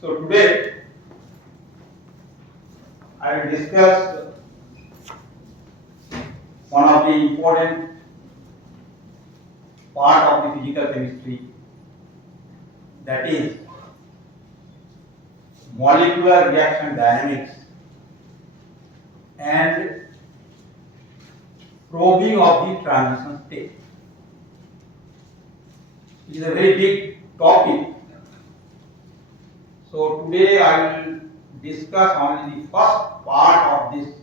So today I will discuss one of the important part of the physical chemistry, that is molecular reaction dynamics and probing of the transition state. It is a very big topic. So today I will discuss only the first part of this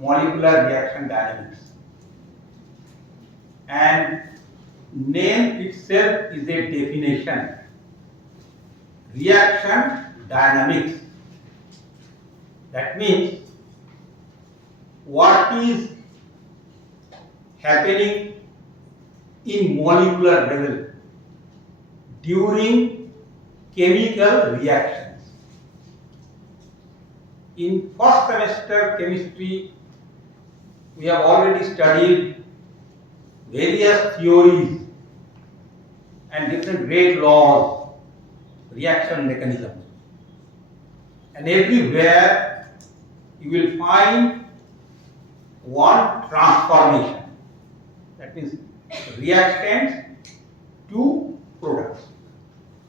molecular reaction dynamics, and name itself is a definition. Reaction dynamics. That means what is happening in molecular level during chemical reactions. In first semester chemistry, we have already studied various theories and different great laws, reaction mechanisms. And everywhere you will find one transformation. That means reactants to products.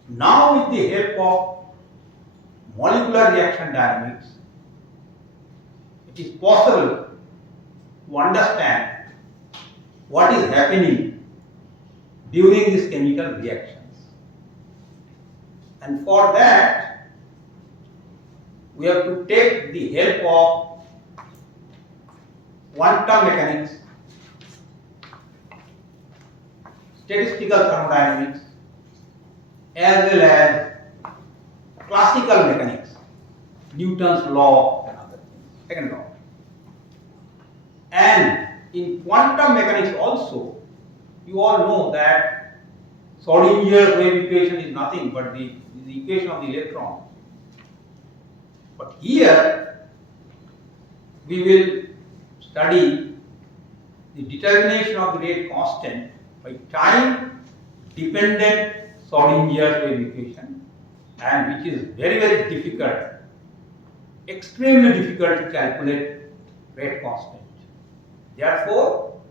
Now with the help of molecular reaction dynamics, it is possible to understand what is happening during these chemical reactions. And for that, we have to take the help of quantum mechanics, statistical thermodynamics, as well as classical mechanics, Newton's law and other things, second law. And in quantum mechanics also, you all know that Schrodinger's wave equation is nothing but the equation of the electron. But here we will study the determination of the rate constant by time dependent Schrodinger's wave equation, and which is very, very difficult, extremely difficult to calculate rate constant. Therefore,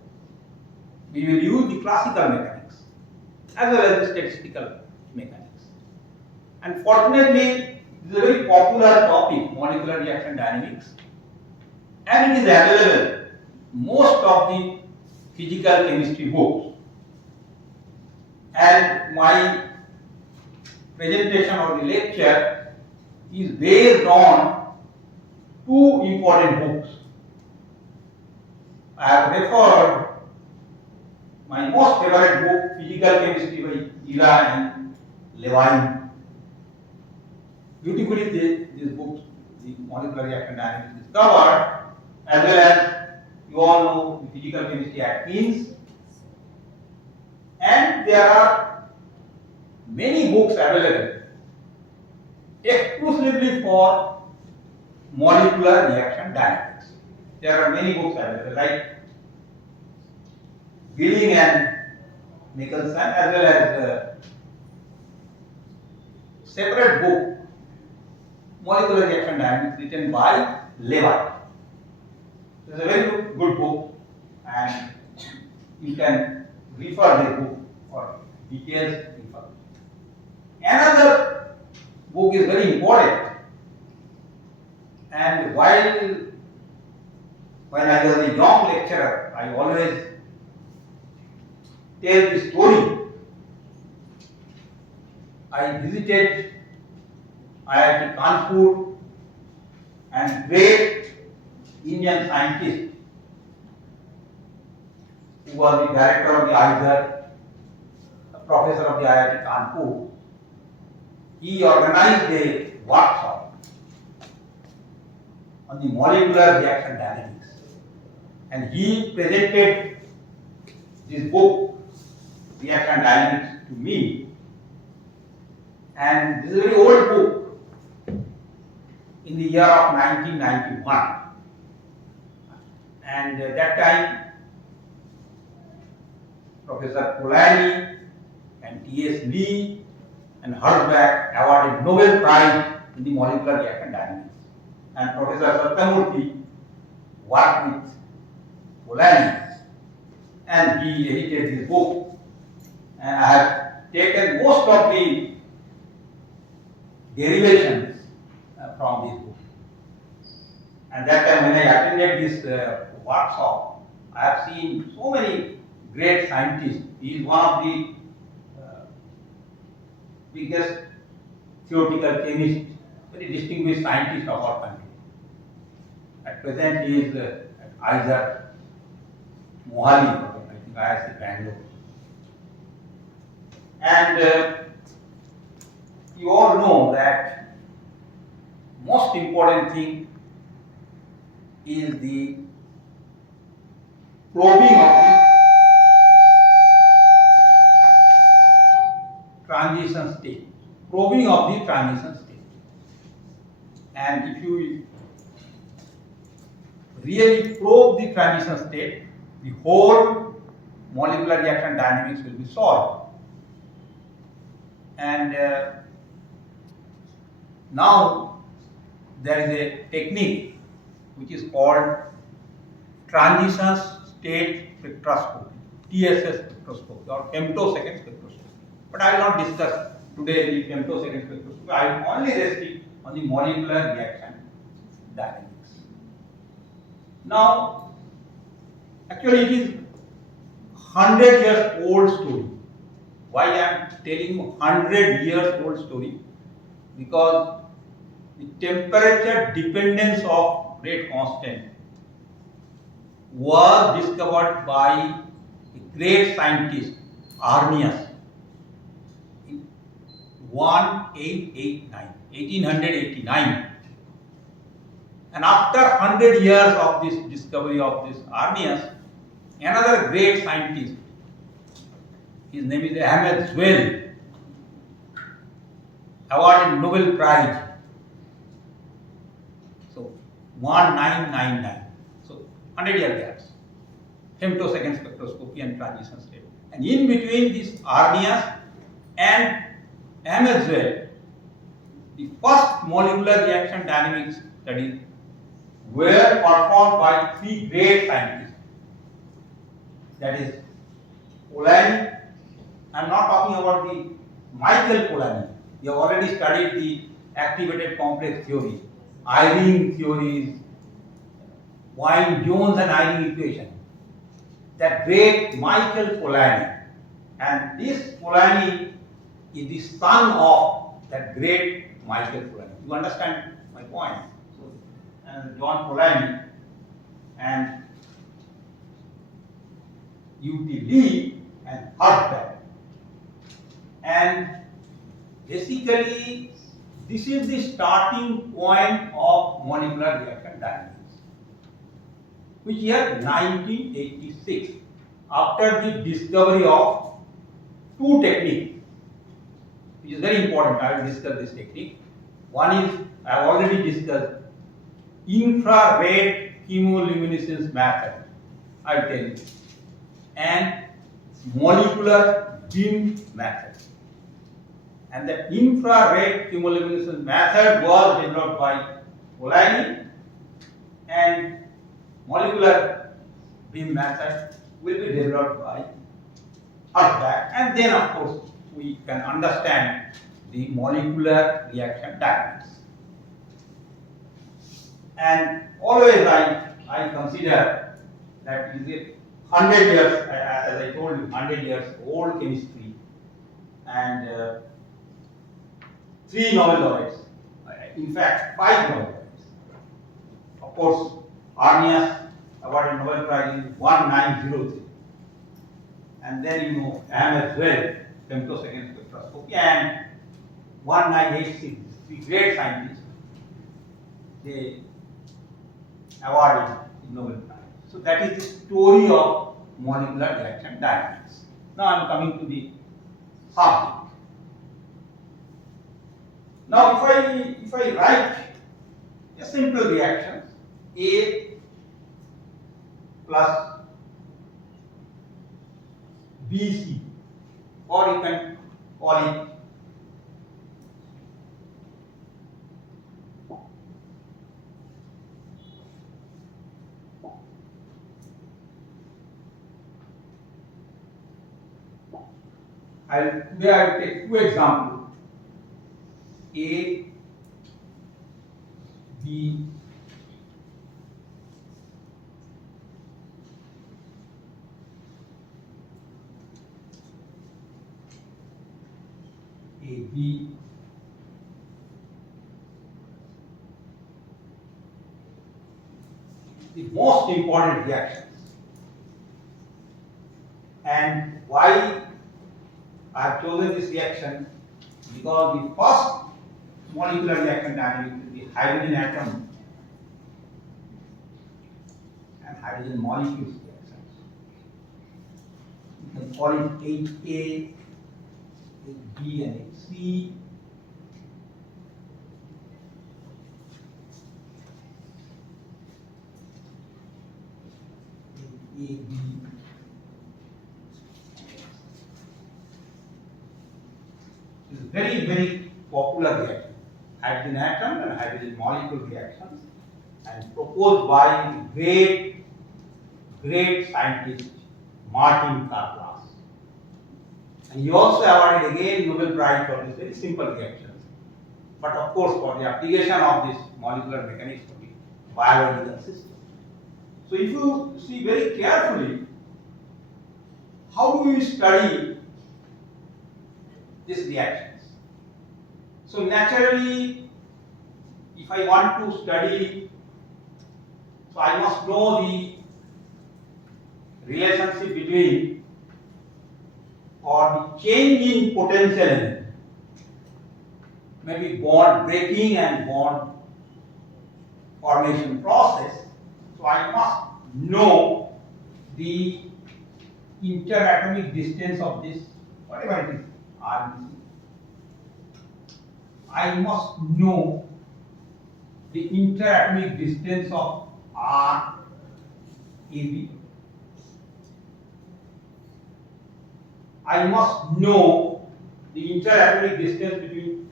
we will use the classical mechanics as well as the statistical mechanics. And fortunately, this is a very popular topic, molecular reaction dynamics, and it is available in most of the physical chemistry books. And my presentation or the lecture is based on two important books. I have referred my most favorite book, Physical Chemistry by Ira and Levine. Beautifully, these books, the molecular reaction dynamics is covered, as well as you all know the physical chemistry at Queen's. And there are many books available exclusively for molecular reaction dynamics. There are many books available, like Billing and Nicholson, as well as a separate book, Molecular Reaction Dynamics, written by Levine. It is a very good book, and you can refer the book for details. Another book is very important, and when I was a young lecturer, I always tell the story. I visited IIT Kanpur, and great Indian scientist who was the director of the IISER, a professor of the IIT Kanpur, he organized a workshop on the molecular reaction dynamics, and he presented this book, Reaction Dynamics, to me. And this is a very old book, in the year of 1991. And at that time, Professor Polanyi and T.S. Lee and Herzberg awarded Nobel Prize in the molecular reaction dynamics. And Professor Sattamurthy worked with Polanyi, and he edited this book. And I have taken most of the derivations from this book. And that time when I attended this workshop, I have seen so many great scientists. He is one of the biggest theoretical chemist, very distinguished scientist of our country. At present, he is at either Mohali, I think IIC Bangalore. And you all know that most important thing is the probing of the transition state. Probing of the transition state. And if you really probe the transition state, the whole molecular reaction dynamics will be solved. And now there is a technique which is called transition state spectroscopy, TSS spectroscopy or femtosecond spectroscopy. But I will not discuss today the femtosecond spectroscopy. I will only restrict on the molecular reaction dynamics. Now, actually it is 100 years old story. Why I am telling you 100 years old story? Because the temperature dependence of rate constant was discovered by a great scientist, Arrhenius, in 1889. And after 100 years of this discovery of this Arrhenius, another great scientist, his name is M.Sc, awarded Nobel Prize. So 1999. So 100-year gaps. Femtosecond spectroscopy and transition state. And in between this Arrhenius and M.Sc, the first molecular reaction dynamics studies were performed by three great scientists. That is Polanyi. I am not talking about the Michael Polanyi. We have already studied the activated complex theory, Eyring theories, Wien-Jones and Eyring equation. That great Michael Polanyi. And this Polanyi is the son of that great Michael Polanyi. You understand my point? So, John Polanyi and U.T. Lee and Herzberg. And basically, this is the starting point of molecular reaction dynamics, which year 1986, after the discovery of two techniques, which is very important. I will discuss this technique. One is, I have already discussed, infrared chemoluminescence method, I will tell you, and molecular beam method. And the infrared chemoluminescence method was developed by Polanyi, and molecular beam method will be developed by Herzberg. And then, of course, we can understand the molecular reaction dynamics. And always I consider that is a 100 years, as I told you, 100 years old chemistry, and 3 Nobel laureates, in fact 5 Nobel laureates. Of course, Arrhenius awarded Nobel Prize in 1903, and then you know M.Sc, femtosecond spectroscopy, and 1986, three great scientists, they awarded the Nobel Prize. So that is the story of molecular reaction dynamics. Now I am coming to the subject. Now if I write a simple reaction, A plus BC, or you can call it Today I will take two examples. A, B, B the most important reactions. And why I have chosen this reaction? Because the first molecular reaction dynamics is the hydrogen atom and hydrogen molecules reactions. You can call it HA, B and HC. AB. This is very popular reaction. Hydrogen atom and hydrogen molecule reactions, and proposed by the great scientist Martin Karplus. And he also awarded again Nobel Prize for this very simple reactions. But of course, for the application of this molecular mechanics to the biological system. So if you see very carefully, how do we study these reactions? So naturally, if I want to study, so I must know the relationship between or the change in potential energy, maybe bond breaking and bond formation process. So I must know the interatomic distance of this, whatever it is, RBC. I must know the interatomic distance of RAB. I must know the interatomic distance between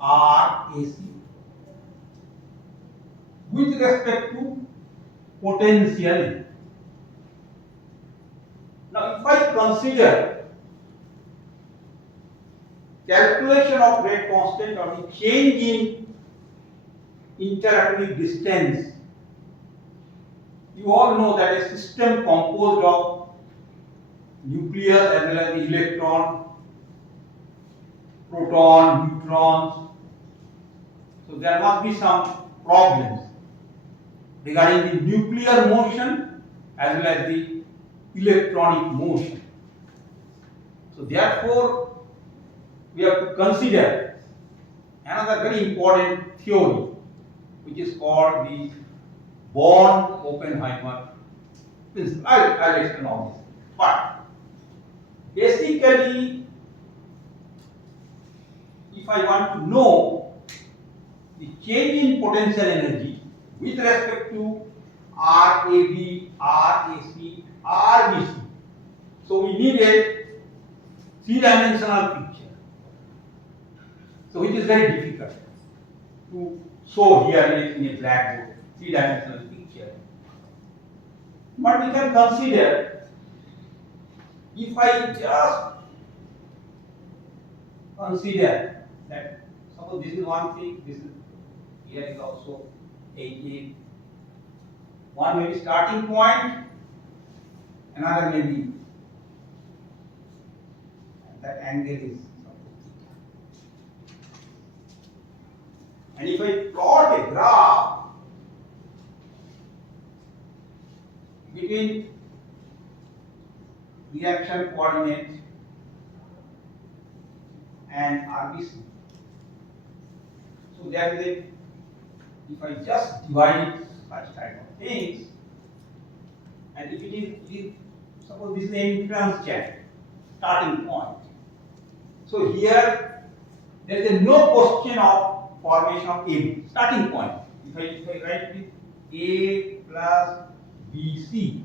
RAC with respect to potential. Now, if I consider calculation of rate constant or the change in interatomic distance, you all know that a system composed of nucleus as well as the electron, proton, neutrons. So there must be some problems regarding the nuclear motion as well as the electronic motion. So therefore, we have to consider another very important theory, which is called the Born-Oppenheimer principle. I'll explain all this. But basically, if I want to know the change in potential energy with respect to RAB, RAC, RBC, so we need a three-dimensional picture. So which is very difficult to show here in a blackboard, three-dimensional picture. But we can consider, if I just consider that suppose this is one thing, this is here is also a one may be starting point, another may be that angle is theta. And if I plot a graph between reaction coordinate and RBC, so that is it. If I just divide such type of things, and if it is suppose this is the entrance channel, starting point. So here there is no question of formation of AB, starting point. If I write it A plus BC,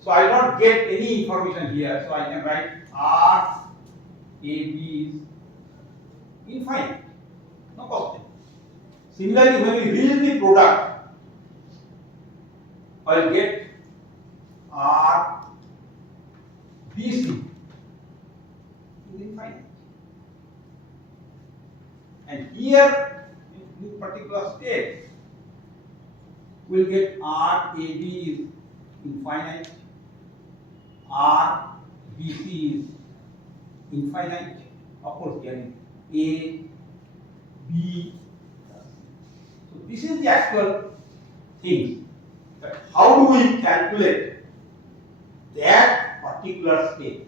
so I will not get any information here. So I can write R AB is infinite, no question. Similarly, when we reach the product, I will get R BC And here, in this particular state, we'll get R AB is infinite, R BC is infinite. Of course, here is A, B. So this is the actual thing. But how do we calculate that particular state,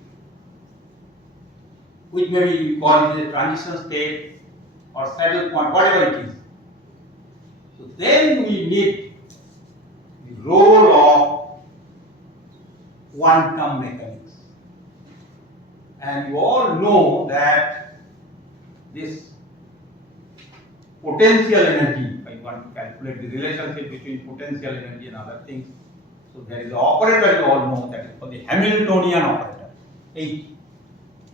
which maybe you call it a transition state or saddle point, whatever it is. So then we need the role of quantum mechanics. And you all know that this potential energy, if I want to calculate the relationship between potential energy and other things, so there is an operator you all know that is called the Hamiltonian operator. H.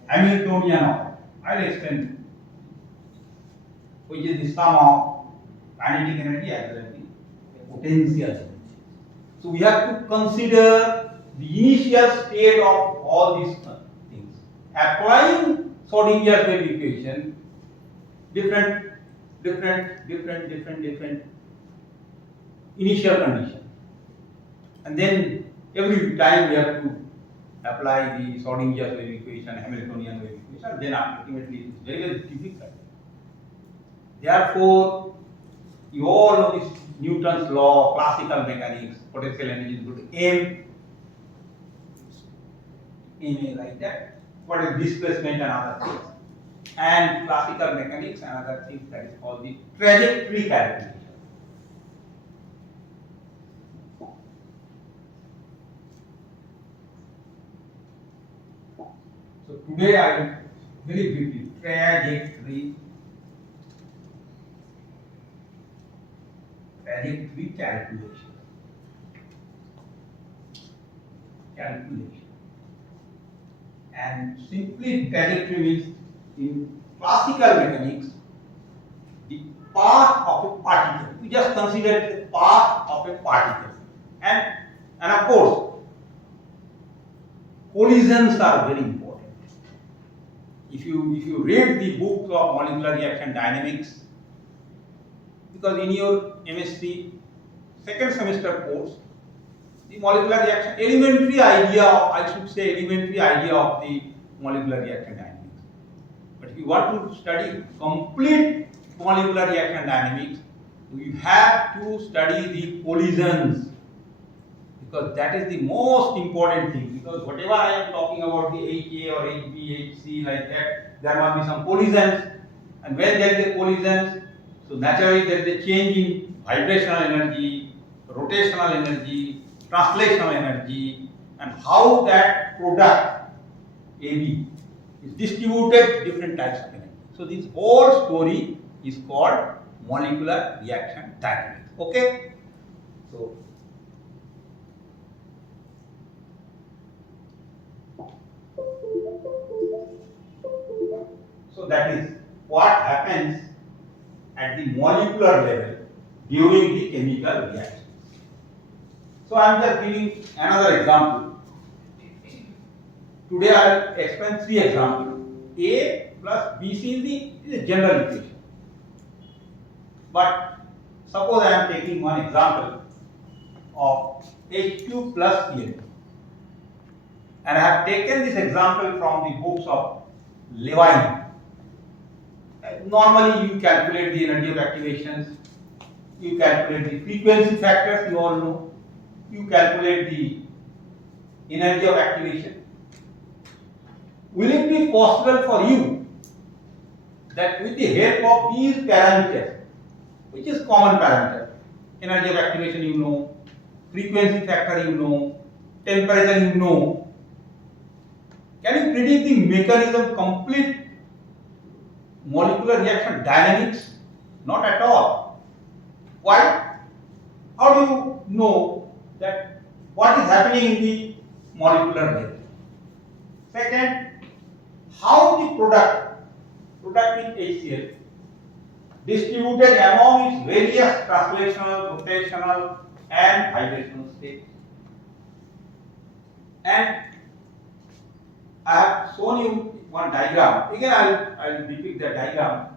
Hamiltonian operator. I will explain, which is the sum of kinetic energy as well as the potential energy. So we have to consider the initial state of all these things. Applying Schrödinger's wave equation, different initial conditions. And then every time we have to apply the Schrödinger's wave equation, Hamiltonian wave equation, then ultimately it is very difficult. Therefore, you all know this Newton's law, classical mechanics, potential energy is equal to M. M like that. What is displacement and other things. And classical mechanics and other things, that is called the trajectory calculation. So today I will very briefly trajectory calculation. And simply trajectory means in classical mechanics the path of a particle. We just consider the path of a particle. And of course collisions are very important. If you read the books of molecular reaction dynamics, because in your M.Sc second semester course, the molecular reaction elementary idea of the molecular reaction dynamics. But if you want to study complete molecular reaction dynamics, you have to study the collisions, because that is the most important thing. Because whatever I am talking about, the HA or HB, HC like that, there must be some collisions, and when there is a collisions, so naturally there is a change in vibrational energy, rotational energy, translational energy, and how that product AB is distributed different types of energy. So this whole story is called molecular reaction dynamics. Okay? So that is what happens at the molecular level during the chemical reaction. So I am just giving another example. Today I will explain three examples. A plus BC is a general equation. But suppose I am taking one example of H2 plus Cl2. And I have taken this example from the books of Levine. Normally you calculate the energy of activations, you calculate the frequency factors, you all know, you calculate the energy of activation. Will it be possible for you that with the help of these parameters, which is common parameter, energy of activation you know, frequency factor you know, temperature you know, can you predict the mechanism, complete molecular reaction dynamics? Not at all. Why? How do you know that what is happening in the molecular level? Second, how the product in HCl distributed among its various translational, rotational and vibrational states. And I have shown you one diagram. Again, I will depict the diagram.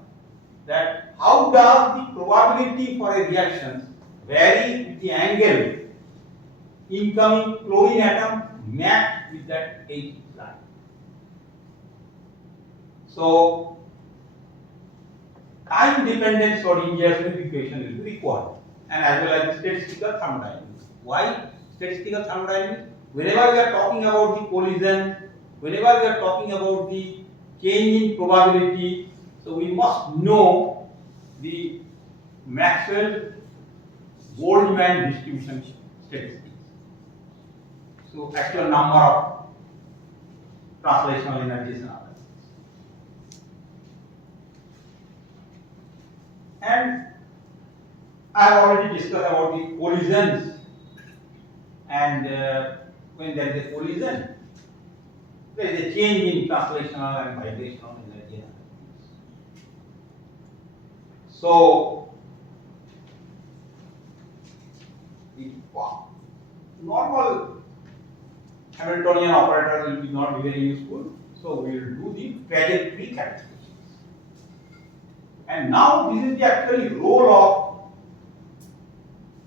that how does the probability for a reaction vary with the angle incoming chlorine atom matched with that H line. So, time-dependent Schrodinger equation will be required, and as well as the statistical thermodynamics. Why statistical thermodynamics? Whenever we are talking about the collision, whenever we are talking about the change in probability, so we must know the Maxwell-Boltzmann distribution statistics. So, actual number of translational energies and others. And I have already discussed about the collisions, and when there is a collision, there is a change in translational and vibrational energy. So, the normal Hamiltonian operator will not be very useful. So, we will do the trajectory calculations. And now this is the actual role of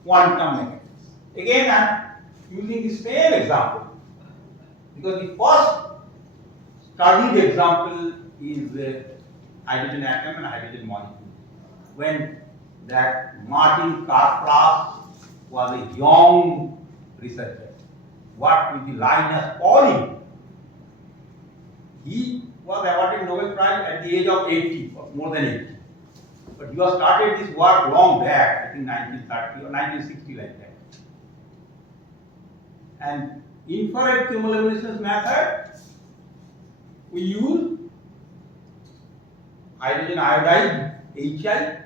quantum mechanics. Again, I am using the same example because the first studied example is hydrogen atom and hydrogen molecule. When that Martin Karplus was a young researcher, worked with the Linus Pauling. He was awarded Nobel Prize at the age of 80, or more than 80. But he has started this work long back, I think 1930 or 1960 like that. And infrared chemoluminescence method, we use hydrogen iodide HI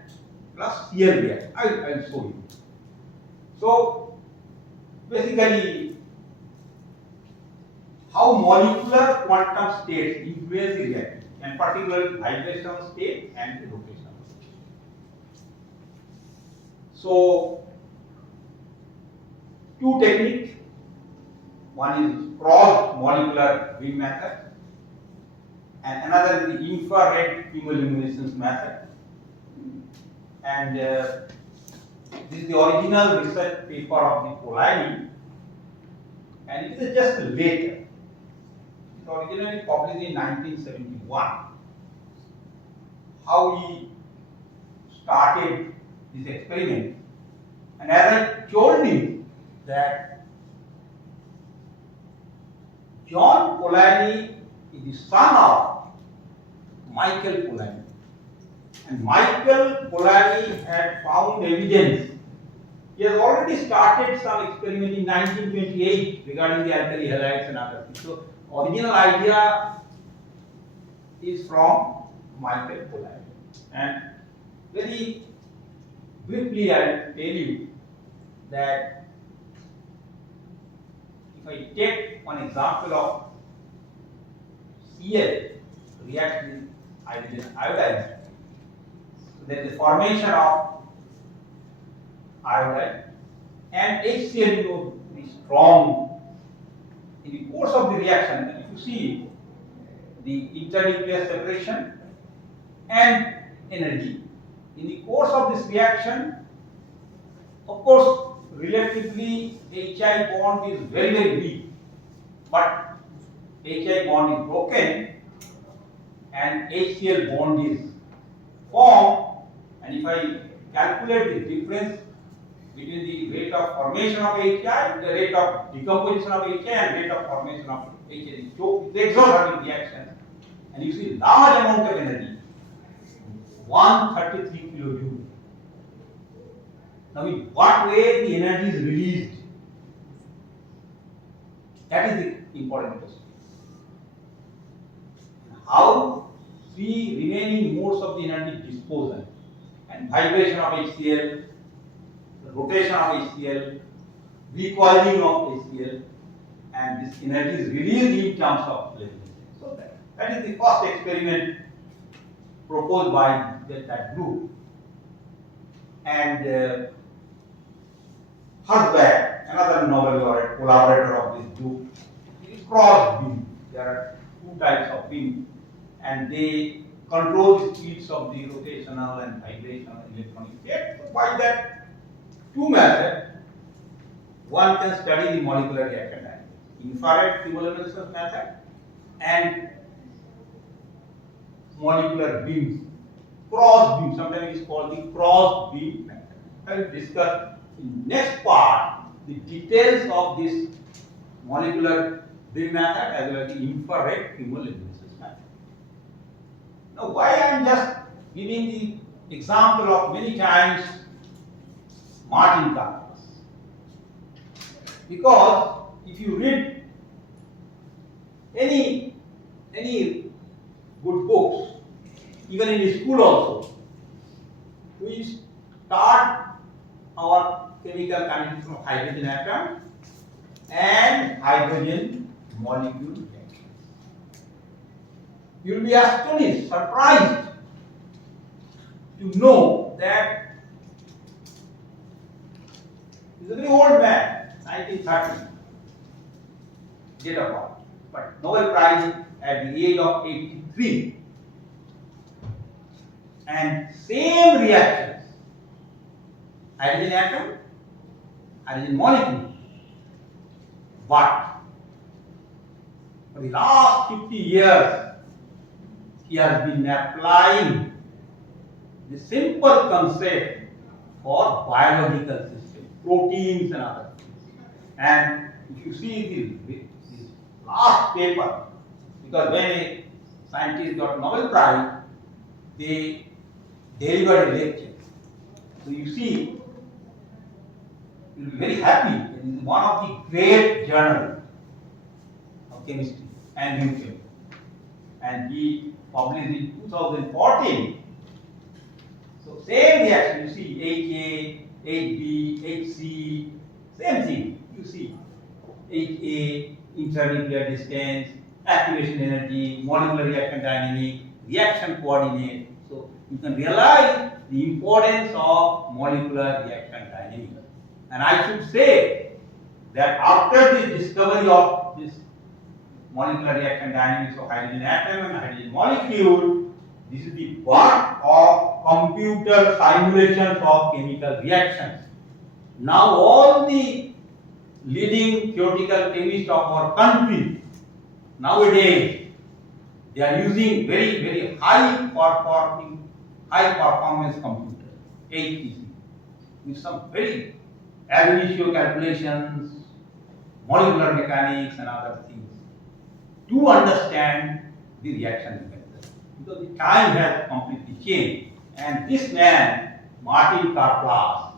plus Cl reaction. I will show you. So basically, how molecular quantum states influence the reaction, and particularly vibrational state and the rotational state. So, two techniques. One is cross molecular beam method, and another is the infrared chemoluminescence method. And this is the original research paper of the Polanyi, and it is just later. It was originally published in 1971. How he started this experiment, and as I told him that John Polanyi is the son of Michael Polanyi, and Michael Polanyi had found evidence. He has already started some experiment in 1928 regarding the alkali halides and other things. So, original idea is from Michael Polanyi. And very briefly, I will tell you that if I take one example of Cl reacts with hydrogen iodide, so there is a formation of iodide and HCl is very strong. In the course of the reaction, if you see the internuclear separation and energy, in the course of this reaction, of course, relatively HI bond is very, very weak, but HI bond is broken and HCl bond is formed, and if I calculate the difference between the rate of formation of HI, the rate of decomposition of HI and rate of formation of HI, so it's exorbitant reaction, and you see large amount of energy, 133 kilojoule. Now, in what way the energy is released? That is the important question. How three remaining modes of the energy disposal and vibration of HCl, the rotation of HCl, recoiling of HCl, and this energy is released in terms of level. So that is the first experiment proposed by that group. And Herzberg, another Nobel laureate, collaborator of this group, it is cross beam. There are two types of beam, and they control the speeds of the rotational and vibrational electronic state. So by that two methods, one can study the molecular reaction dynamics. Infrared chemoluminescence method and molecular beams, cross beam, sometimes it is called the cross beam method. I will discuss in next part the details of this molecular beam method as well as the infrared chemoluminescence method. Now, why I am just giving the example of many times Martin Karplus? Because if you read any good books, even in school also, we start our chemical kinetics from hydrogen atom and hydrogen molecule reactions. You will be astonished, surprised to know that he is a very old man, 1930, date of birth, but Nobel Prize at the age of 83. And same reactions, hydrogen atom, hydrogen molecule, but for the last 50 years, he has been applying the simple concept for biological systems, proteins and other things. And if you see this last paper, because when a scientist got Nobel Prize, they delivered a lecture. So you see, you'll be very happy. It is one of the great journals of chemistry and new chemistry. And he published in 2014. So same reaction, you see HA, HB, HC, same thing. You see HA, internuclear distance, activation energy, molecular reaction dynamic, reaction coordinate. So you can realize the importance of molecular reaction dynamics. And I should say that after the discovery of this molecular reaction dynamics of hydrogen atom and hydrogen molecule, this is the birth of computer simulations of chemical reactions. Now all the leading theoretical chemists of our country nowadays, they are using very high performance computers, HPC, with some very ab initio calculations, molecular mechanics and other things to understand the reaction mechanism. Because the time has completely changed. And this man, Martin Karplus,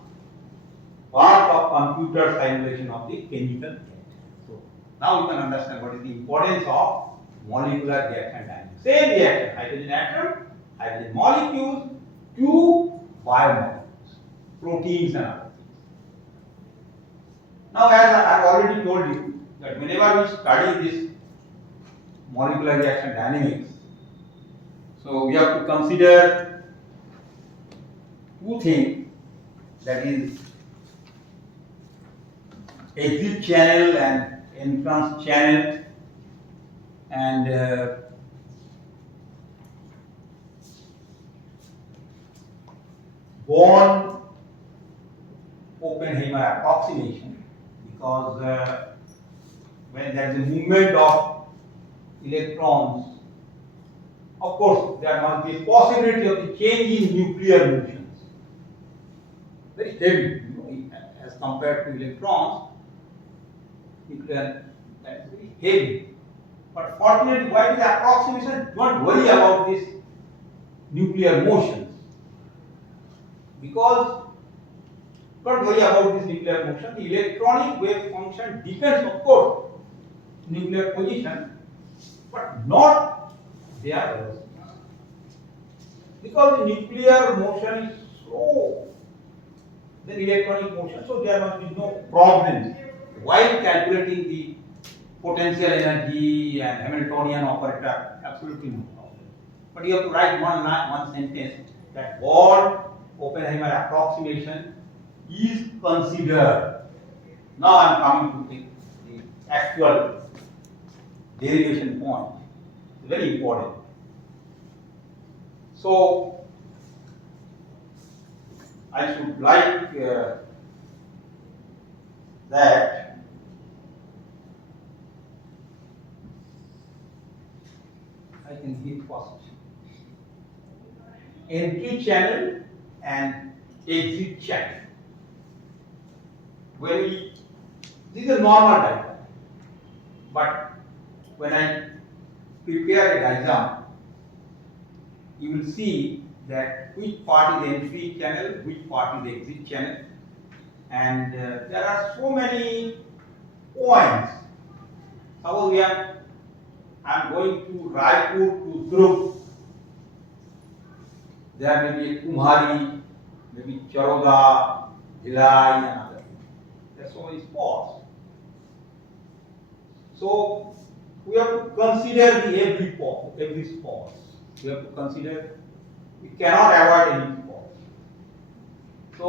part of computer simulation of the chemical reaction. So now you can understand what is the importance of molecular reaction dynamics. Same reaction, hydrogen atom, hydrogen molecules, two biomolecules, proteins and other things. Now, as I have already told you, that whenever we study this molecular reaction dynamics, so we have to consider two things, that is exit channel and entrance channel, and Born Oppenheimer approximation, because when there is a movement of electrons, of course there must be a possibility of the change in nuclear motions. Very heavy, as compared to electrons, nuclear, that is very heavy. But fortunately, why the approximation? Don't worry about this nuclear motions, because don't worry about this nuclear motion. The electronic wave function depends, of course, nuclear position, but not their velocity. Because the nuclear motion is slow than electronic motion, so there must be no problems while calculating the potential energy and Hamiltonian operator. Absolutely no problem. But you have to write one sentence that Born Oppenheimer approximation is considered. Now I am coming to the actual derivation point. It's very important. So I should like that I can hit first entry channel and exit channel. This is a normal diagram, but when I prepare a diagram, you will see that which part is entry channel, which part is exit channel, and there are so many points. Suppose I am going to Raipur to Dhruv. There may be Kumhari, maybe Charoda, Bhilai, and other. There are so many spots. So we have to consider every spot. We have to consider. We cannot avoid any spot. So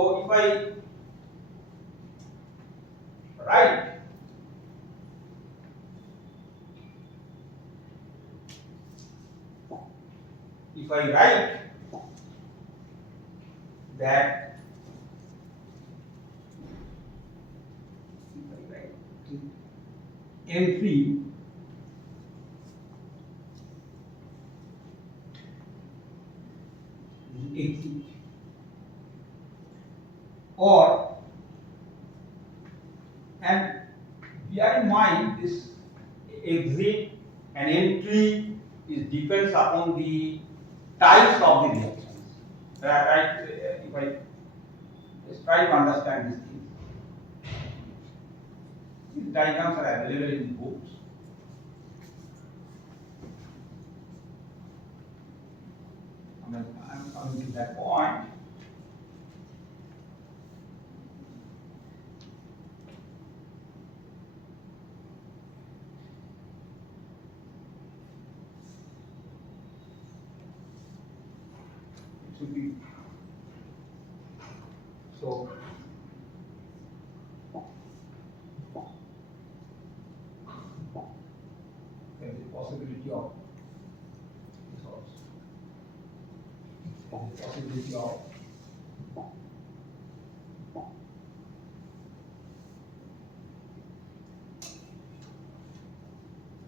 if I write that entry exit, and bear in mind this exit and entry depends upon the types of the reactions. Right? If I just try to understand this thing, these diagrams are available in books. I'm coming to that point. It should be so. There is a possibility of this also. There is a possibility of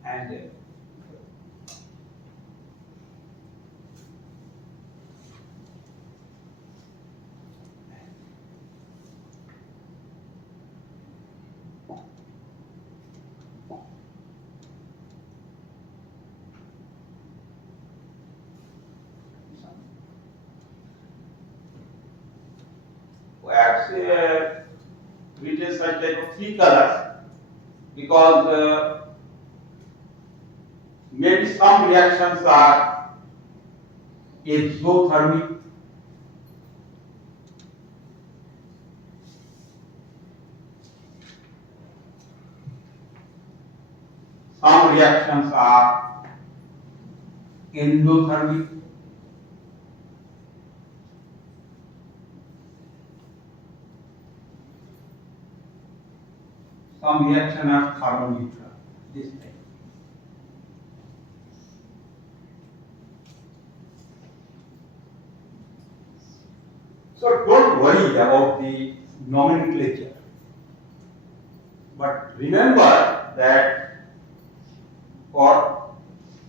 and perhaps we take such type of three colors because maybe some reactions are exothermic, some reactions are endothermic, some reaction are thermoneutral. This type. So don't worry about the nomenclature, but remember that for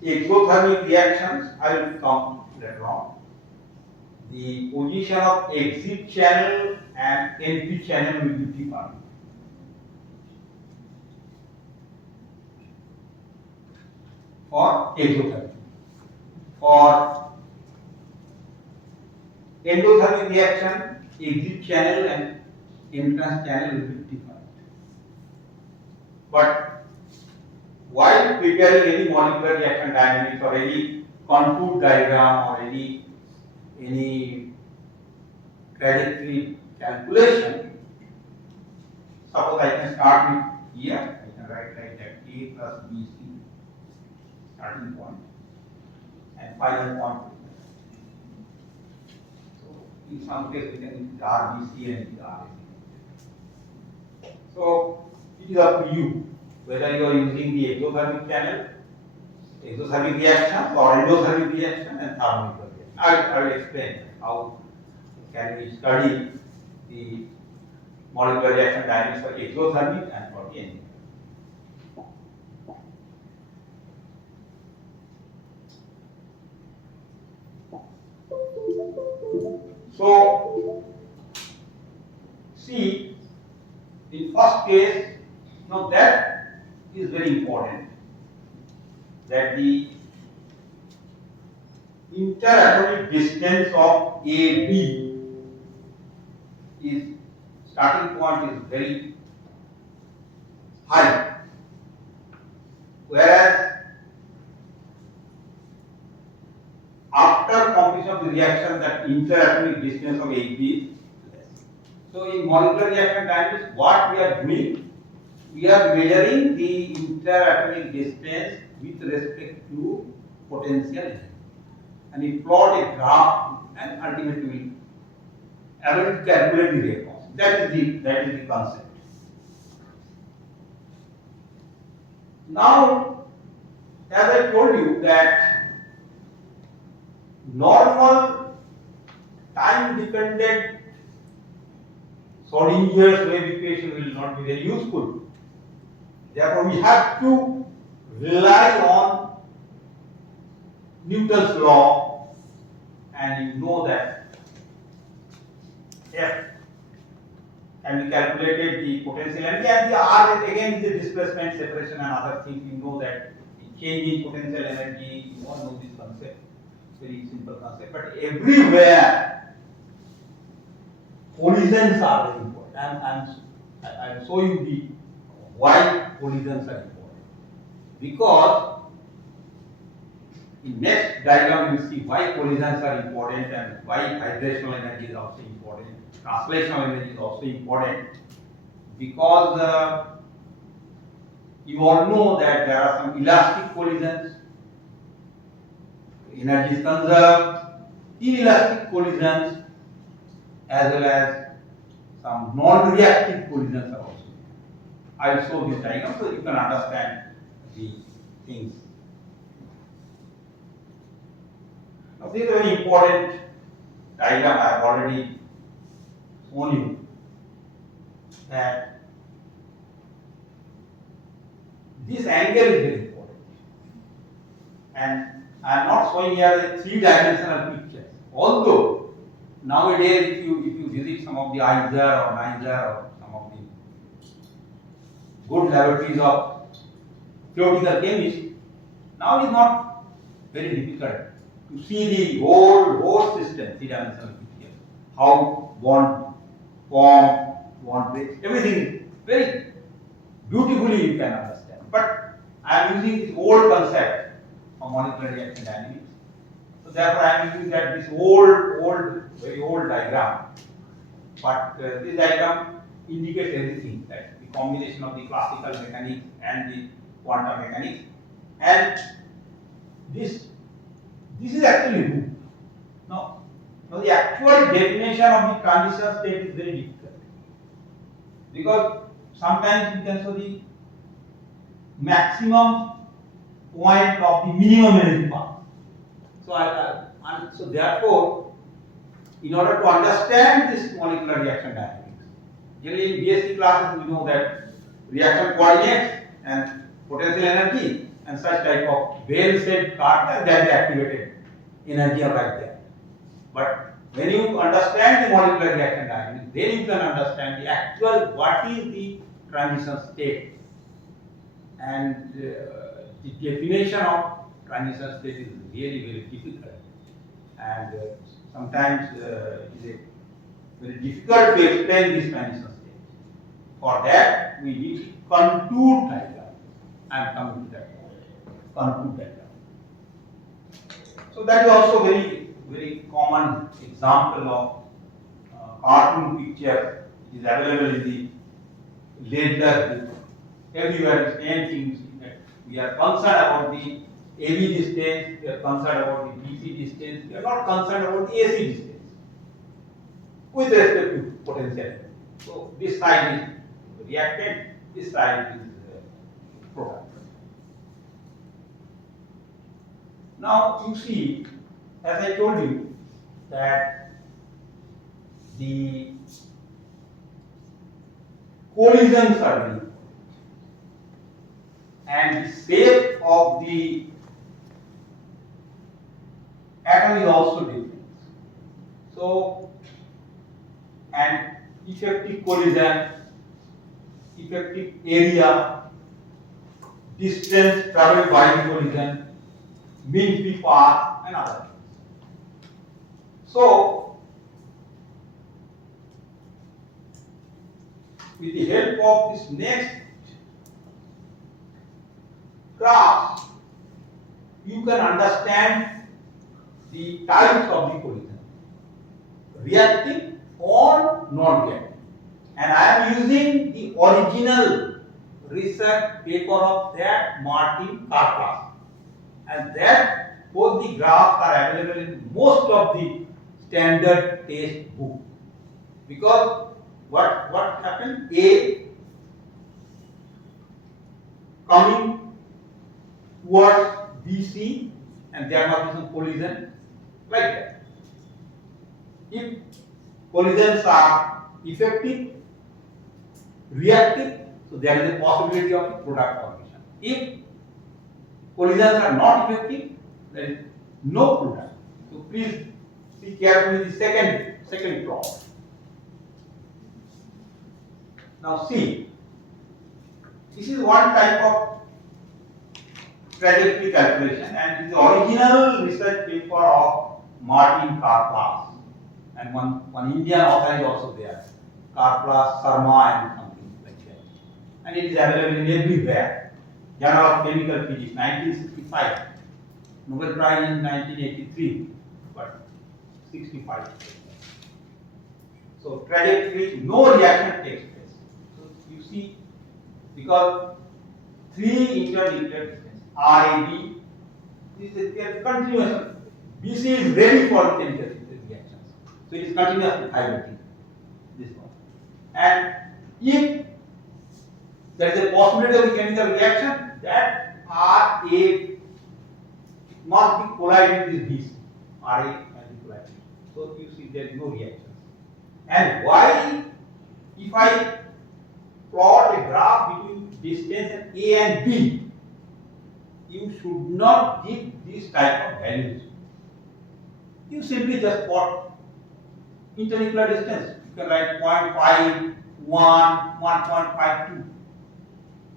exothermic reactions, I will come later on. The position of exit channel and entry channel will be different. For exothermic, for endothermic reaction, exit channel and entrance channel will be different. But while preparing any molecular reaction dynamics or any contour diagram or any trajectory calculation, suppose I can start with here, I can write like that A plus BC starting point and final point. So in some case we can use RBC and RAC. So it is up to you whether you are using the exothermic channel, exothermic reaction or endothermic reaction and thermonuclear reaction. I will explain how can we study the molecular reaction dynamics for exothermic and for the engine. So, see, in first case, now that is very important, that the interatomic distance of AB is starting point is very high, whereas after completion of the reaction, that interatomic distance of AB is less. So in molecular reaction dynamics, what we are doing, we are measuring the interatomic distance with respect to potential energy, and we plot a graph, and ultimately we are able to calculate the rate constant. That is the concept. Now, as I told you that normal time-dependent Schrodinger's wave equation will not be very useful. Therefore, we have to rely on Newton's law, and you know that F can be calculated the potential energy, and the R again is the displacement, separation, and other things. You know that the change in potential energy, you all know this concept, very simple concept, but everywhere collisions are very important. I will show you the why collisions are important. Because in next diagram you will see why collisions are important and why vibrational energy is also important, translational energy is also important. Because you all know that there are some elastic collisions, energy is conserved, inelastic collisions, as well as some non-reactive collisions are also. I will show this diagram so you can understand the things. Now, this is a very important diagram. I have already shown you that this angle is very important, and I am not showing here a three-dimensional picture. Although nowadays, if you visit some of the ISER or NISER or some of the good laboratories of theoretical chemistry, now it is not very difficult to see the whole system, three-dimensional picture, how bond form, bond breaks, everything is very beautifully you can understand. But I am using this old concept of molecular reaction dynamics. So therefore, I am using that this very old diagram. But this diagram indicates everything, that the combination of the classical mechanics and the quantum mechanics, and this is actually good. Now the actual definition of the transition state is very difficult, because sometimes you can show the maximum point of the minimum energy path. So therefore, in order to understand this molecular reaction dynamics, generally in B.Sc classes we know that reaction coordinates and potential energy and such type of well-said card that is activated energy are right there. But when you understand the molecular reaction dynamics, then you can understand the actual what is the transition state, and the definition of transition state is really very difficult, and sometimes it is very difficult to explain this transition state. For that, we need contour diagram. I am coming to that contour diagram. So that is also very common example of cartoon picture is available in the ledger book. Everywhere the same things. We are concerned about the AB distance, we are concerned about the BC distance, we are not concerned about the AC distance with respect to potential. So this side is reactant, this side is product. Now you see, as I told you, that the collisions are very important and the shape of the atom is also different. So, and effective collision, effective area, distance traveled by the collision, mean free path, and other things. So, with the help of this next graph, you can understand the types of the collision, reactive or non-reactive. And I am using the original research paper of that Martin Karplas, and that both the graphs are available in most of the standard test book. Because what happened? A coming towards BC, and there must be some collision like that. If collisions are effective, reactive, so there is a possibility of product formation. If collisions are not effective, there is no product. So please see carefully the second plot. Now see, this is one type of trajectory calculation, and it is the original research paper of Martin Karplas, and one Indian author is also there, Karplas, Sharma, and something like that. And it is available in everywhere. Journal of Chemical Physics, 1965. Nobel Prize in 1983, but 65. So trajectory, no reaction takes place. So you see, because three internuclear distance, RAB, this is a continuous. BC is ready for chemical reactions. So it is continuous with hydrogen. This one. And if there is a possibility of the chemical reaction, that RA must be collided with this. RA must be collided. So you see there is no reactions. And why, if I plot a graph between distance A and B, you should not give this type of values. You simply just plot internuclear distance. You can write 0.5, 1, 1.52.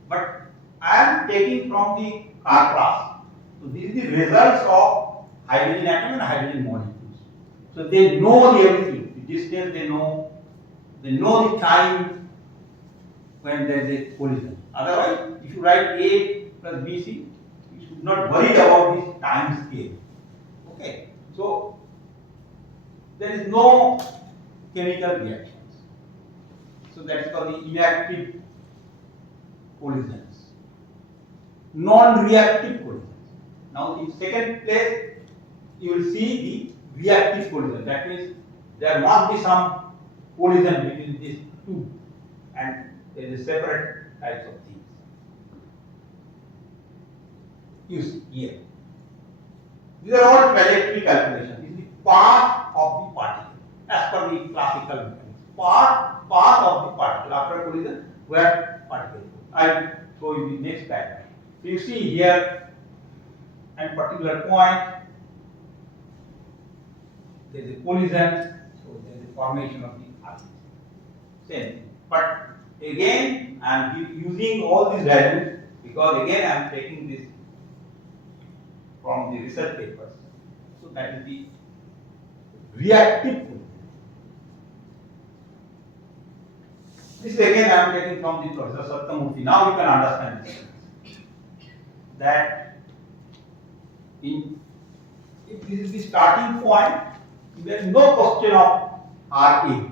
But I am taking from the Karplas. So this is the results of hydrogen atom and hydrogen molecules. So they know everything. The distance they know the time when there is a collision. Otherwise, if you write A plus BC, you should not worry about this time scale. Okay. So there is no chemical reactions. So that is called the inactive collisions. Non-reactive collisions. Now in second place, you will see the reactive collision. That means there must be some collision between these two, and there is a separate types of things. You see here. These are all trajectory calculations. This is the path of the particle as per the classical mechanics. Path of the particle after collision, where particle. I will show you the next diagram. So you see here, at particular point, there is a collision, so there is a formation of the particle. Same thing. But again, I am using all these values because again I am taking this from the research papers. So that is the reactive collision. This again I am taking from the Professor Sattamurthy. Now you can understand this. That if this is the starting point, there is no question of RA.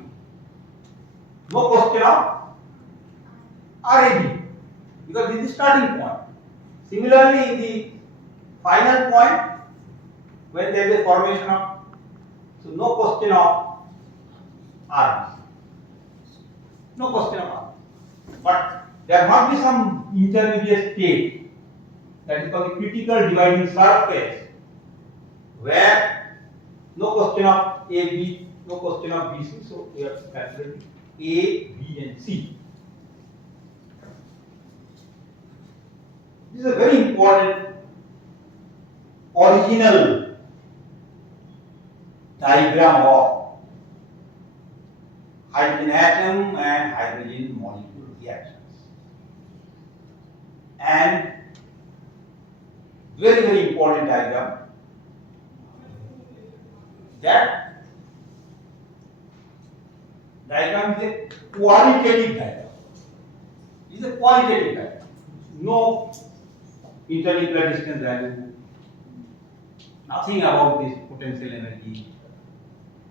No question of RAB, because this is the starting point. Similarly, in the final point, when there is a formation of, so no question of RBC. No question of RBC. But there must be some intermediate state, that is called the critical dividing surface, where No question of A, B, no question of B, C. So we have to calculate A, B, and C. This is a very important original diagram of hydrogen atom and hydrogen molecule reactions. And very important diagram. That diagram is a qualitative diagram. It is a qualitative diagram. No internuclear distance value, nothing about this potential energy.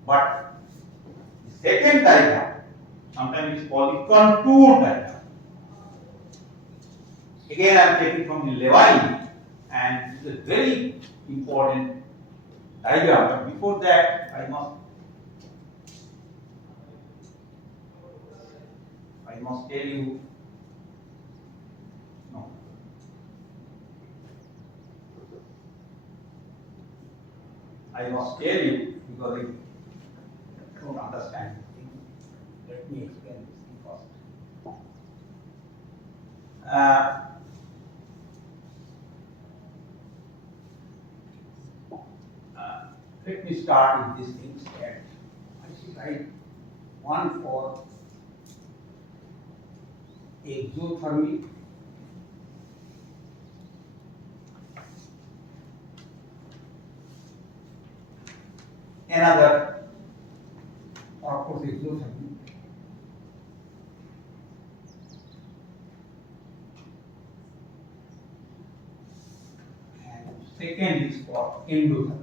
But the second diagram, sometimes it is called the contour diagram. Again, I am taking from the Levine, and it is a very important diagram. But before that, I must tell you. No. I must tell you because I don't understand this thing. Let me explain this thing first. Let me start with these things. I should write one for exothermic another for of course exothermic and second is for endothermic.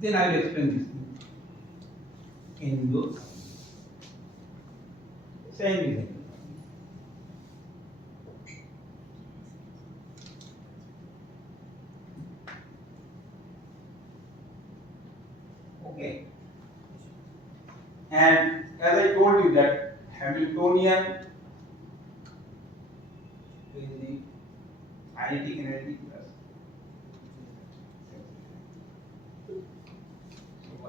Then I will explain this thing. Endothermic. Same is endothermic. Okay. And as I told you that Hamiltonian is the kinetic energy plus. So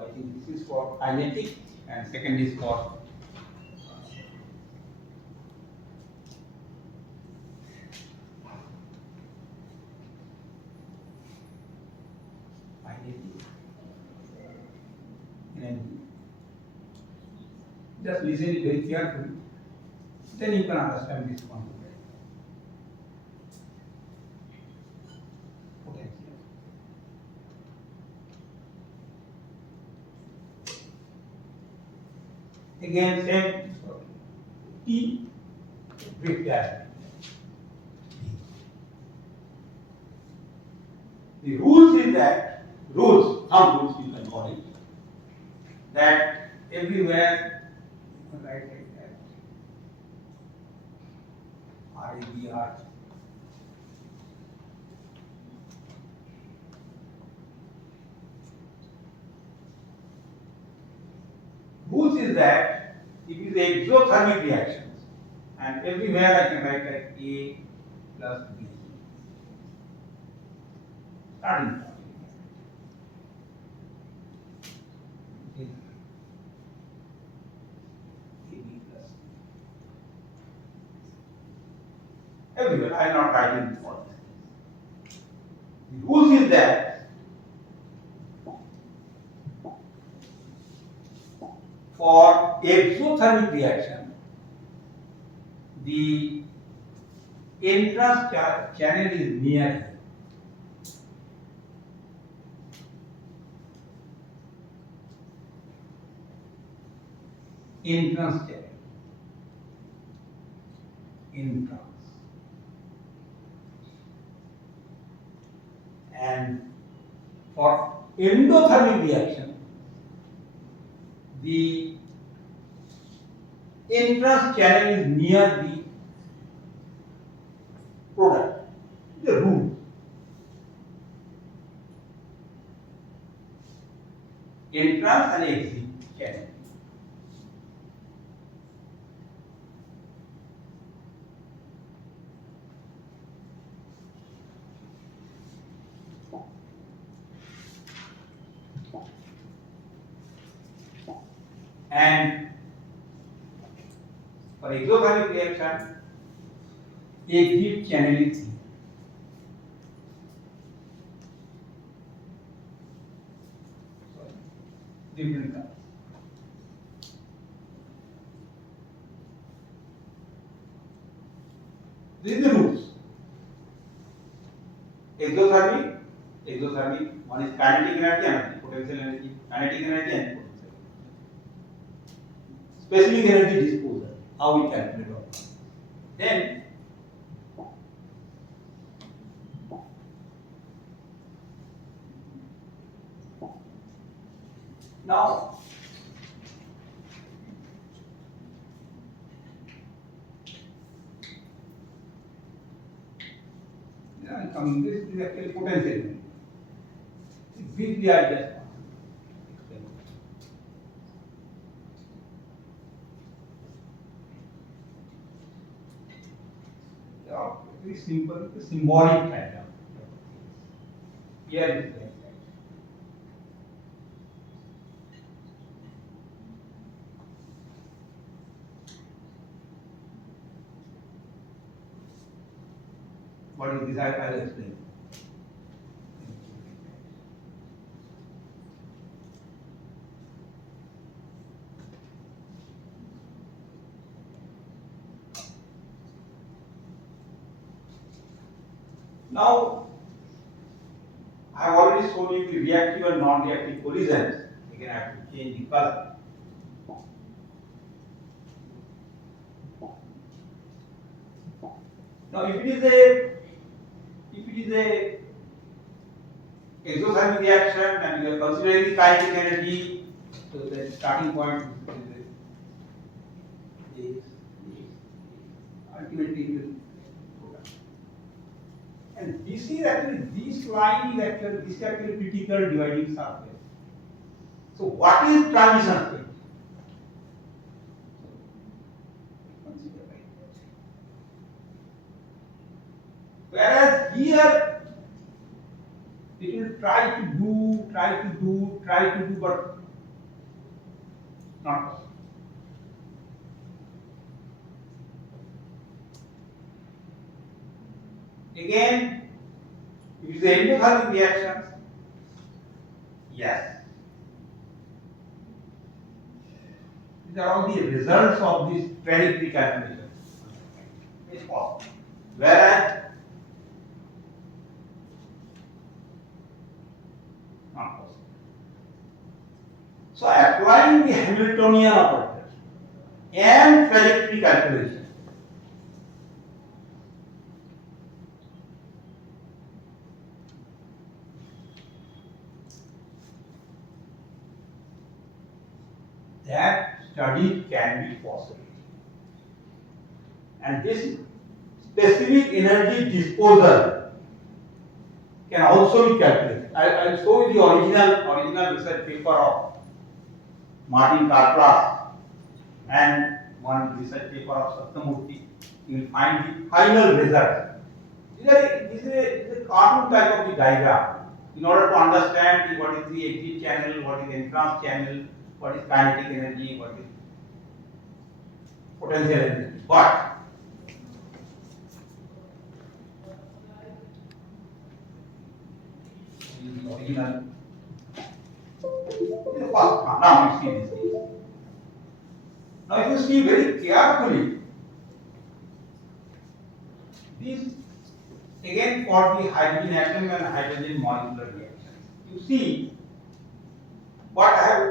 I think this is for kinetic and second is for kinetic energy. Just listen it very carefully, then you can understand this one. Potential. Again, same T with that. The rules is that, some rules you can call it, that everywhere you can write like that. REBR. Rules is that it is exothermic reactions, and everywhere I can write like A plus B. Starting point. Okay. AB plus B. Everywhere I am not writing all these things. The rules is that for exothermic reaction, the entrance channel is near here. Entrance channel. Entrance. And for endothermic reaction, the entrance channel is near the product, the rule. Entrance and exit channel. And for exothermic reaction, exit channel is here. Different color. These are the rules. Exothermic, one is kinetic energy, another potential energy, kinetic energy and potential energy. Specific energy disposal, how we calculate all that. Then, now, this is actually potential energy. Briefly, I just explain. Very simple, symbolic kind of. Here is the what is this? I will explain. Now, I have already shown you the reactive and non-reactive collisions. Again, I have to change the color. Now, if it is a exothermic reaction and you are considering the kinetic energy, so the starting point is ultimately it will go down. And this is actually, this line is actually critical dividing surface. So what is transition state? Whereas here it will try to do, but not possible. Again, if it is an endothermic reaction, yes. These are all the results of this trajectory calculation. It's possible. Whereas not possible. So applying the Hamiltonian operator and trajectory calculation, that study can be possible. And this specific energy disposal can also be calculated. I will show you the original research paper of Martin Karplas and one research paper of Sattamurthy. You will find the final result. This is a cartoon type of the diagram. In order to understand what is the exit channel, what is the entrance channel, what is kinetic energy, what is potential energy. But original. Now you see this thing. Now if you see very carefully, these again for the hydrogen atom and hydrogen molecular reactions. You see what I have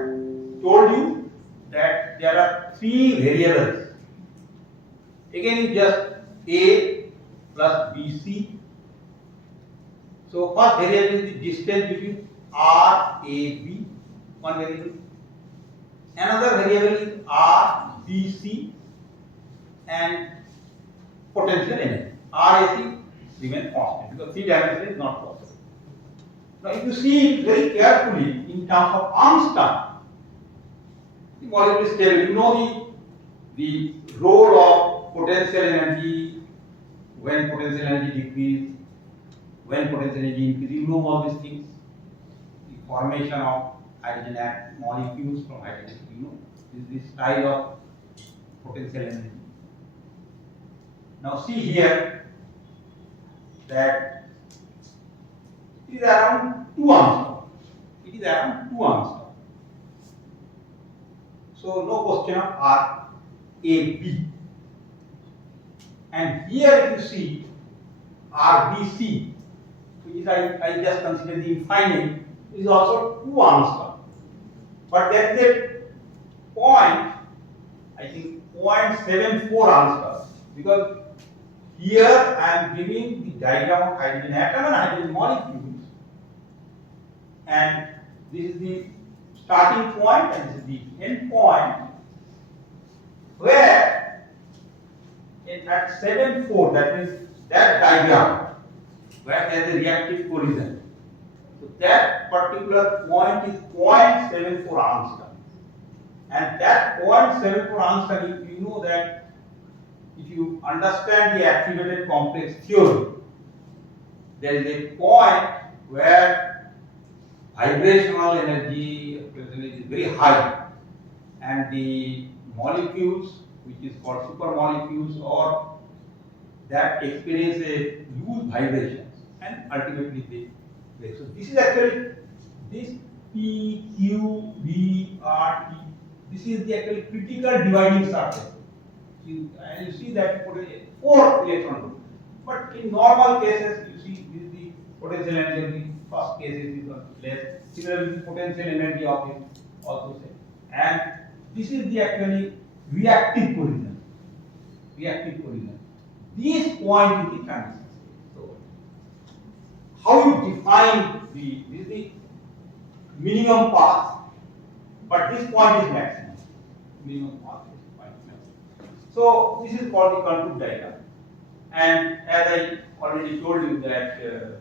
told you, that there are three variables. Again it's just A plus BC. So first variable is the distance between RAB, one variable. Another variable is RBC and potential energy. RAC remains constant because 3 dimension is not possible. Now if you see it very carefully in terms of Armstrong, the molecule is stable. You know the role of potential energy, when potential energy decreases, when potential energy increases. You know all these things. The formation of hydrogen molecules from hydrogen, you know. is this style of potential energy. Now see here that it is around 2 Armstrong. It is around 2 Armstrong. So no question of R, A, B. And here if you see RBC, which is I just consider the infinite, is also 2 Armstrong. But there is a point, I think 0.74 Armstrong, because here I am giving the diagram of hydrogen atom and hydrogen molecules, and this is the starting point and this is the end point, where at 7,4, that means that diagram where there is a reactive collision. So that particular point is 0.74 Armstrong. And that 0.74 Armstrong, you know that if you understand the activated complex theory, there is a point where vibrational energy is very high and the molecules, which is called supermolecules, or that experience a loose vibrations and ultimately they break. So this is actually this P, Q, B, R, T. This is the actually critical dividing surface. And you see that 4 electron group. But in normal cases, you see this is the potential energy of the first cases is less. Similarly, the potential energy of it also same. And this is the actually reactive collision. Reactive collision. This point is the transition state. So, how you define this is the minimum path, but this point is maximum. Minimum path is point maximum. So this is called the contour diagram. And as I already told you that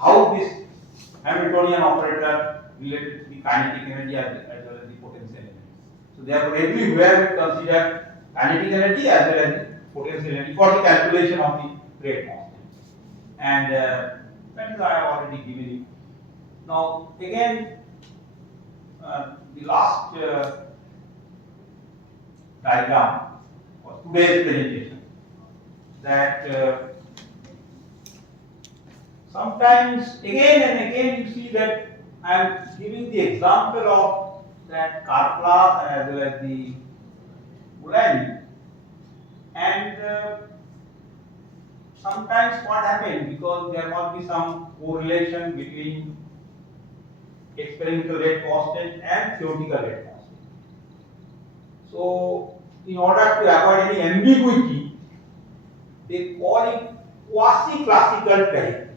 how this Hamiltonian operator related to the kinetic energy as well as the potential energy. So therefore everywhere we consider kinetic energy as well as the potential energy for the calculation of the rate constant. And that is I have already given you. Now again the last diagram for today's presentation, that sometimes again and again you see that I am giving the example of that Karplus as well as the Boulogny, and sometimes what happens, because there must be some correlation between experimental rate constant and theoretical rate constant. So in order to avoid any ambiguity, they call it quasi-classical trajectory.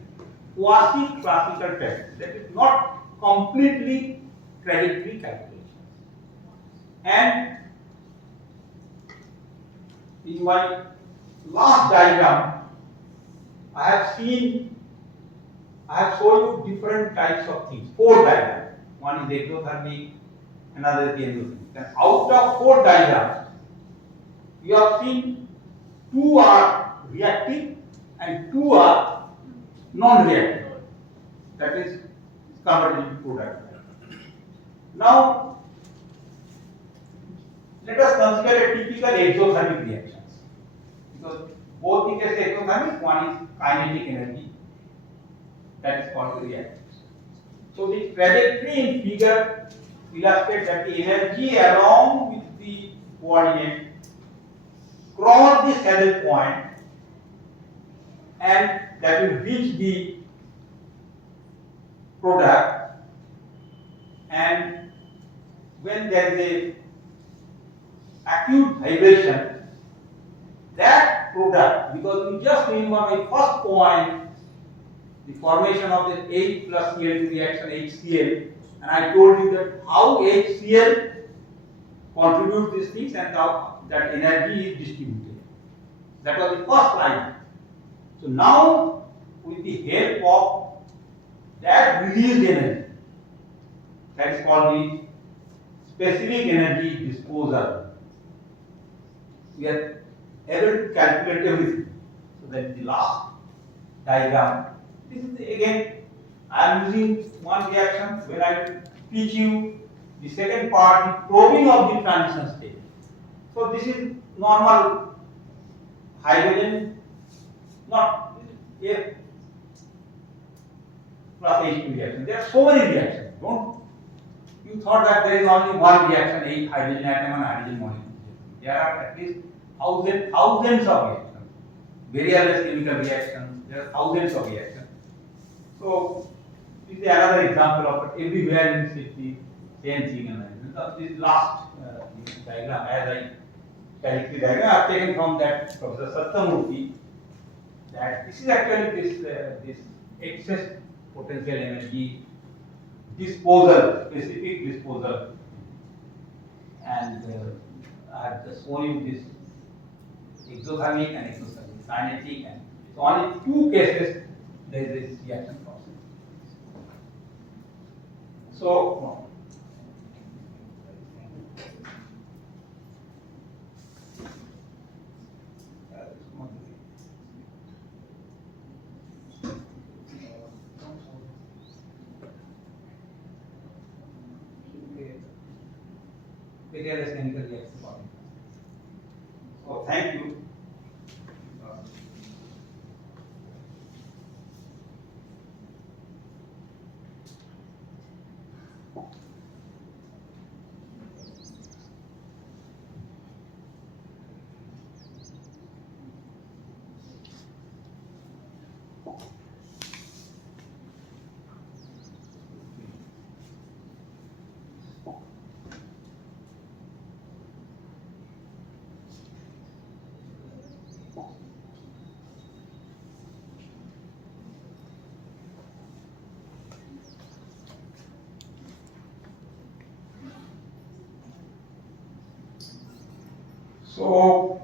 Quasi-classical trajectory, that is not completely trajectory calculation. And in my last diagram, I have shown you different types of things, 4 diagrams. One is exothermic, another is the endothermic. And out of 4 diagrams, you have seen 2 are reactive and 2 are non-reactive. That is converted into product. Now, let us consider a typical exothermic reactions. Because both the cases exothermic, one is kinetic energy, that is called the reactance. So the trajectory in figure illustrates that the energy along with the coordinate cross the saddle point and that will reach the product, and when there is a acute vibration, that product, because you just remember my first point, the formation of the H plus Cl2 reaction HCl, and I told you that how HCl contributes these things and how that energy is distributed. That was the first line. So now, with the help of that released energy, that is called the specific energy disposal, we are able to calculate everything. So that is the last diagram. This is again, I am using one reaction when I teach you The second part, the probing of the transition state. So this is normal hydrogen, not A plus H2 reaction. There are so many reactions. Don't you thought that there is only one reaction, a hydrogen atom and hydrogen molecule. There are at least thousands of reactions. Various chemical reactions. There are thousands of reactions. So this is another example of it. Everywhere in city, same thing. This last diagram, as I characteristic diagram, I have taken from that Professor Sattamurthy. That this is actually this excess potential energy disposal, specific disposal, and I have just shown you this exothermic and exothermic kinetic, and it's only two cases there is this reaction process. So various chemical reactions. So thank you. So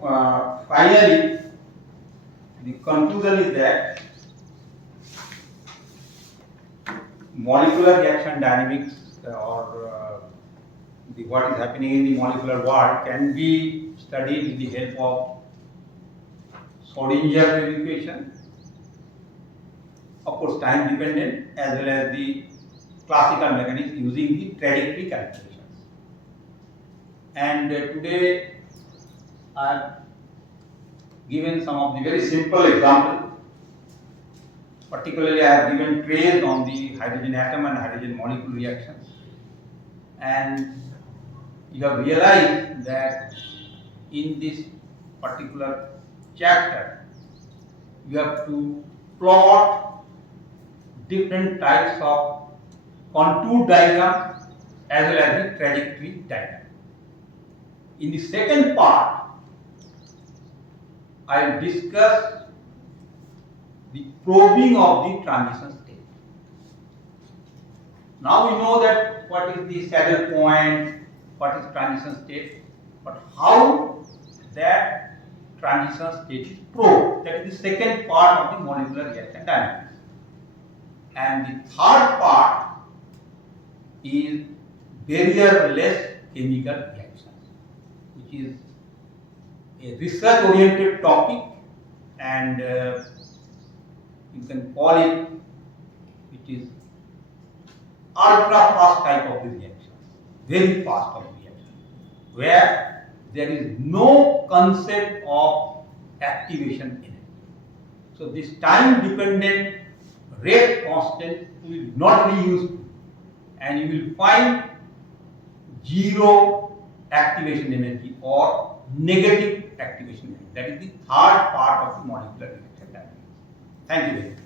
finally, the conclusion is that molecular reaction dynamics what is happening in the molecular world can be studied with the help of Schrodinger equation, of course time dependent, as well as the classical mechanics using the trajectory calculations. And today I have given some of the very simple examples. Particularly, I have given trace on the hydrogen atom and hydrogen molecule reactions. And you have realized that in this particular chapter, you have to plot different types of contour diagram as well as the trajectory diagram. In the second part, I will discuss the probing of the transition state. Now we know that what is the saddle point, what is transition state, but how that transition state is probed. That is the second part of the molecular reaction dynamics. And the third part is barrier-less chemical reactions, which is a research-oriented topic, and you can call it is ultra-fast type of the reactions, very fast of reaction, where there is no concept of activation energy. So this time-dependent rate constant will not be used, and you will find zero activation energy or negative activation energy. That is the third part of the molecular reaction dynamics. Thank you very much.